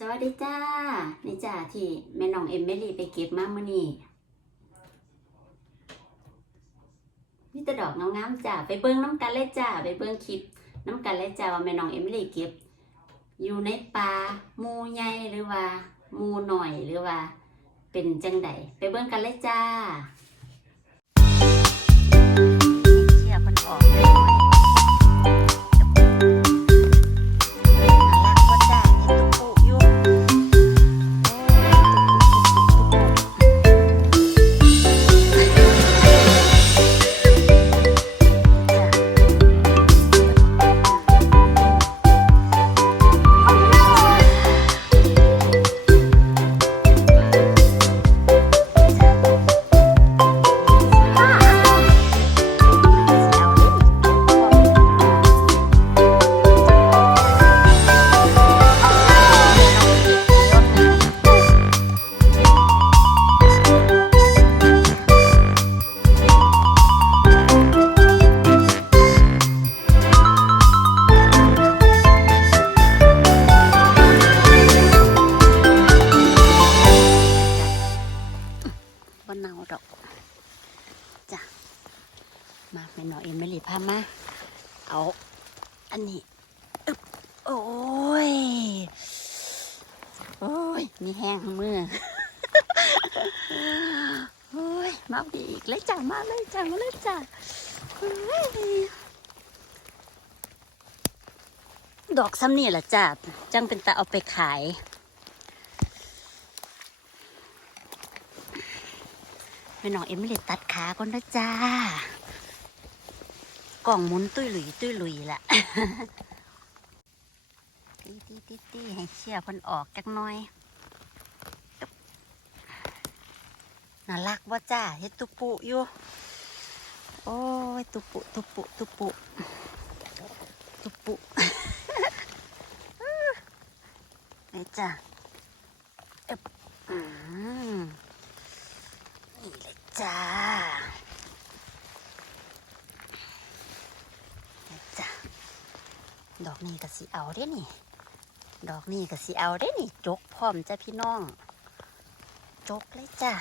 สวัสดีจ้า นี่จ้าที่แม่น้องเอมเมลี่ไปเก็บมาเมื่อนี้มีแต่ดอกงามๆจ้าไปเบิ้งน้ำกันเลยจ้าไปเบิ้งคลิปน้ำกันเลยจ้าว่าแม่น้องเอมเมลี่เก็บ อยู่ในป่ามูใหญ่หรือว่ามูหน่อยหรือว่า เป็นจังใดไปเบิ้งกันเลยจ้าเชี่ยมันออกเลย เนาดอกจ้ะมาแม่น้อยเอ็มไม่รีพามาเอาอันนี้อึบโอ้ยโอ้ยมีแห้งมือโอ้ยมาดีอีกเลยจ้ะมาเลยจ้ะมาเลยจ้ะดอกซ้ำนี่แหละจ้ะจังเป็นตาเอาไปขาย แม่น้องเอ็มไม่ได้ตัดขาก่อนนะจ้ากล่องมุนตุ้ยหลุยตุ้ยหลุยละตีตีตีตีให้เชี่ยพันออกจักหน่อยน่ารักว่าจ้าเฮ็ดตุปุอยู่ โอ้ยตุปุตุปุตุปุตุปุนี่จ้าเอ๊บอืม นี่เลย จ้านี่จ้าดอกนี้ก็สิเอาเด้นี่ ดอกนี้ก็สิเอาเด้นี่ จกพร้อมจ้าพี่น้อง จกเลยจ้า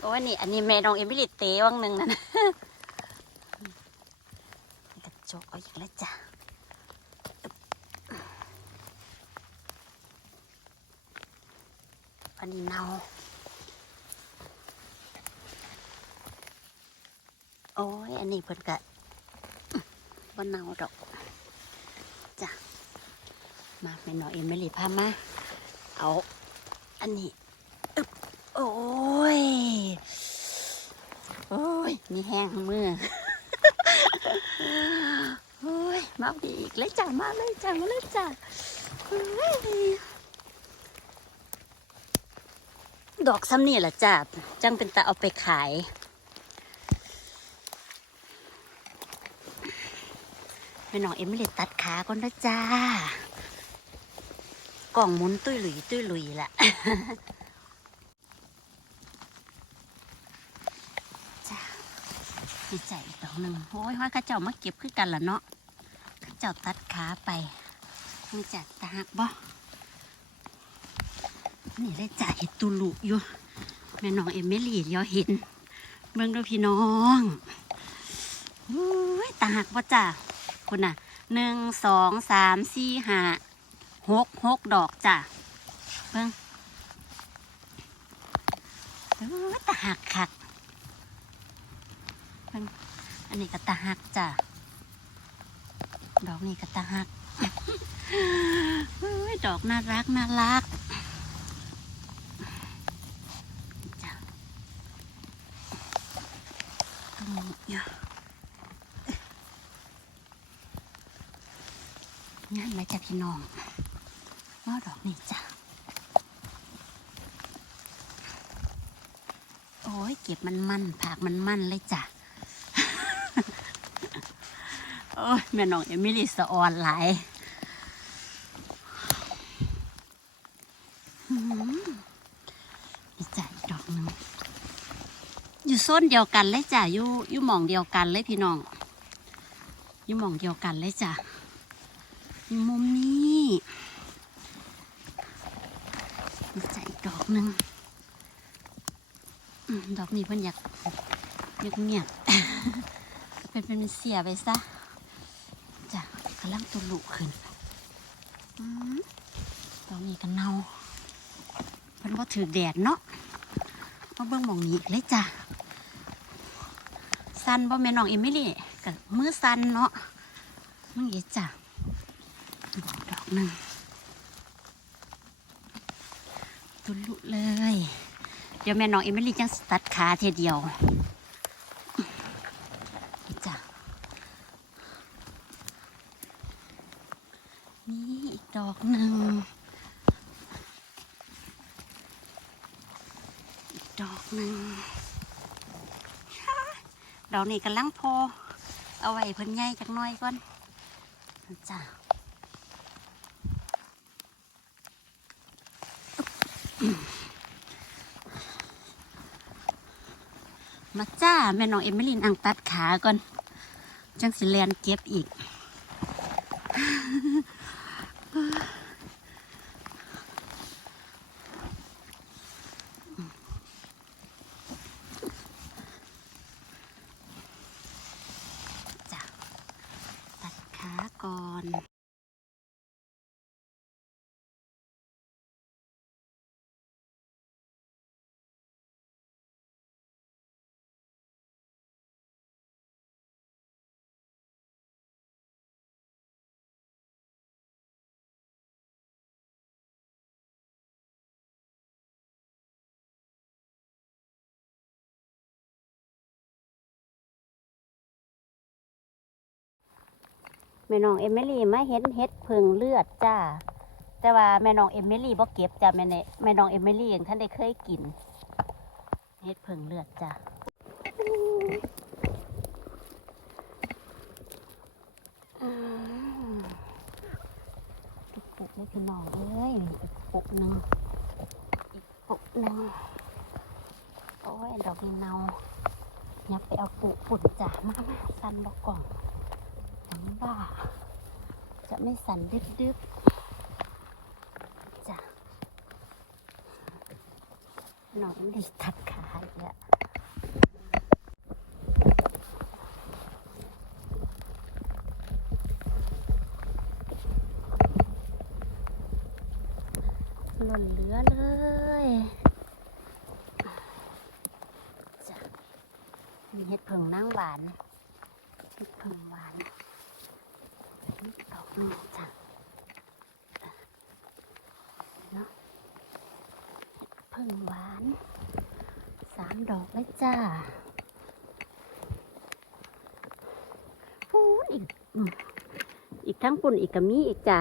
โอ้ยนี่ อันนี้แม่น้องเอมิลิเตวังหนึ่งนะนี่ก็จกเอาอีกแล้วจ้าอันนี้เนา โอ้ย อันนี้เพิ่นกะบนเนาดอกจ้ะมาแม่น้อยเอ็มไม่รีพามา เอา อันนี้อึบโอ้ย โอ้ย มีแห้งมือโอ้ยมาอาดีอีกเลยจ้ะมาเลยจ้ะมาเลยจ้ะดอกซ้ำนี่แหละจ้ะจังเป็นตาเอาไปขาย ม่น้องเอ็มไม่ได้ตัดขาก่อนนะจ้ากล่องมุนตุ้ยหลุยตุ้ยหลุยละจ้าดีใจอีกดอกหนึ่งโอ้ยว่าเข้าเจ้ามาเก็บขึ้นกันละเนาะเข้าเจ้าตัดขาไปมีจัดตาหักบ่นี่เลยจ่าเห็ดตุลุอยู่แม่น้องเอ็มไม่หลีเดียวเห็น เบิ่งด้วยพี่น้องโอ้ยตาหักบ่จ้า คุณน่ะหนึ่งสองสามสี่ห้าหกหกดอกจ้ะเบิ่งตาหักคักเบิ่งอันนี้ก็ตาหักจ้ะดอกนี้ก็ตาหักดอกน่ารักน่ารักจ้ะตรงนี้เนี่ย งั้นไหมจ้ะพี่น้องว่าดอกนี่จ้ะโอ้ยเก็บมันมันผักมันมันเลยจ้ะโอ้ยแม่น้องเอมิลีสออนหลายนี่จ้ะดอกหนึงอยู่โซนเดียวกันเลยจ้ะอยู่อยู่หมองเดียวกันเลยพี่น้องอยู่หมองเดียวกันเลยจ้ะ มุมนี้ดอกหนึ่งดอกนี้เพิ่นอยากเงียบเงียบเป็นเป็นเสียไปซะจ้ะกำลังตุลุขึ้นอืมดอกนี้กันเนาเพิ่นว่าถือแดดเนาะมาเบิ่งมองนี้เลยจ้ะสันบ่แม่น้องเอมิลี่กับมือสันเนาะมึงเอ๋จ้ะ หนึ่งตุลุเลย เดี๋ยวแม่น้องเอมิลี่จังสิตัดขาเทียเดียวจ้ะนี่อีกดอกหนึ่งอีกดอกหนึ่งดอกนี้กำลังพอ เอาไว้เพิ่นใหญ่จักน้อยก่อนจ้ะ มาจ้า แม่น้องเอมิลินอังตัดขาก่อน จังสิแลนเก็บอีก ม่น้องเอมิลี่มาเห็นเห็ดเพิงเลือดจ้า แต่ว่าแม่น้องเอมิลี่บ่เก็บจ้าแม่เนแม่น้องเอมิลี่ยังท่านได้เคยกินเห็ดเพิงเลือดจ้าอืมอีกปุกเลยพี่น้องเอ้ยอีกปุกหนึ่งอีกปุกหนึ่งโอ้ยดอกนี้เนายับไปเอาปุกฝุ่นจ้ามามาสันบอกก่อนทั้ง บ่า จะไม่สั่นดึบดึบจ้ะหนอนดีตัดขาอีกแล้วหล่นเหลือเลยมีเห็ดเผิงนั่งหวานเห็ดเผิงหวาน จ้ะเนาะพึ่งหวานสามดอกเลยจ้าพูนอีกอีกทั้งปุ่นอีกกะมีอีกจ้ะ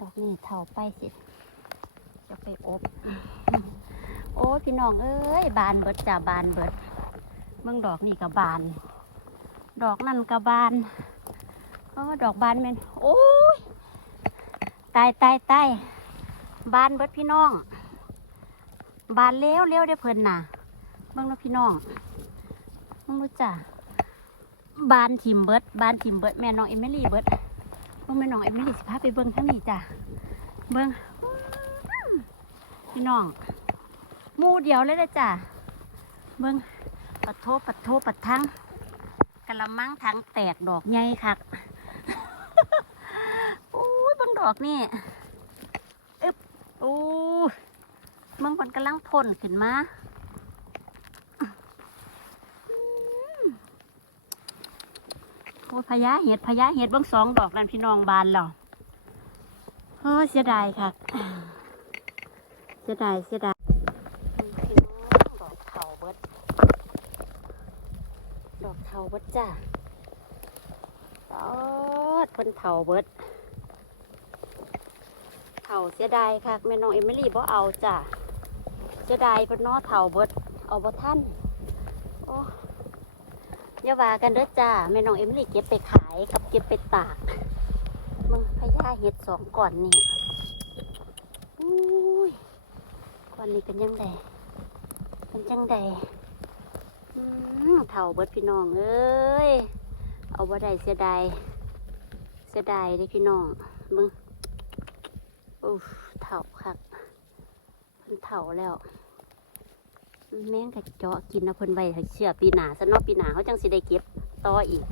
ดอกนี้เท่าไปสิ จะไปอบ โอ้ ยพี่น้องเอ้ยบานเบิดจ้าบานเบิดเมืองดอกนี่กับบาน ดอกนั่นกับบานอ๋อดอกบานแม่นโอ้ยตายตายตายบานเบิดพี่น้อง บานเลี้ยวเลี้ยวได้เพลินน่ะเบิ่งแล้พี่น้องมึงรู้จ้ะบานทิมเบิดบานทิมเบิดแม่น้องเอมิลี่เบิดเบิ่งแม่น้องเอมิลี่สิพาไปเบิ่งทั้งนี้จ้ะเบิ่งพี่น้อง มูเดียวเลยนะจ้ะเบิ้งปัดโทปัดโทปัดทั้งกะละมังทั้งแตกดอกใหญ่คักโอ้ยเบิ้งดอกนี่อึบโอ้เบิ้งมันกำลังพ่นขึ้นมาอืมโอ้ยพญาเห็ดพญาเห็ดเบิ้งสองดอกนั่นพี่น้องบานหรอโอ้ยเสียดายค่ะเสียดายเสียดาย บิดดอกเทาเบิดจ้าตอดเพิ่นเทาเบิดเทาเสียดายค่ะแม่น้องเอมิลี่บ่เอาจ้าเสียดายเพิ่นเนอเทาเบิดเอาบ่ท่านโอ้อย่าว่ากันเด้อจ้าแม่น้องเอมิลี่เก็บไปขายกับเก็บไปตากมึงพญาเห็ดสองก่อนนี่อุ้ยก่อนนี้เป็นยังไง เป็นจังใดเถ่าเบิดพี่น้องเอ้ย เอาบ่ได้เสียดาย เสียดายเด้พี่น้องมึงอู้เถ่าคักมันเถ่าแล้ว แม่งกระเจาะกินนะเพิ่นไว้ให้เชื่อปีหนาซะเนาะปีหนาเขาจังสิได้เก็บต่ออีก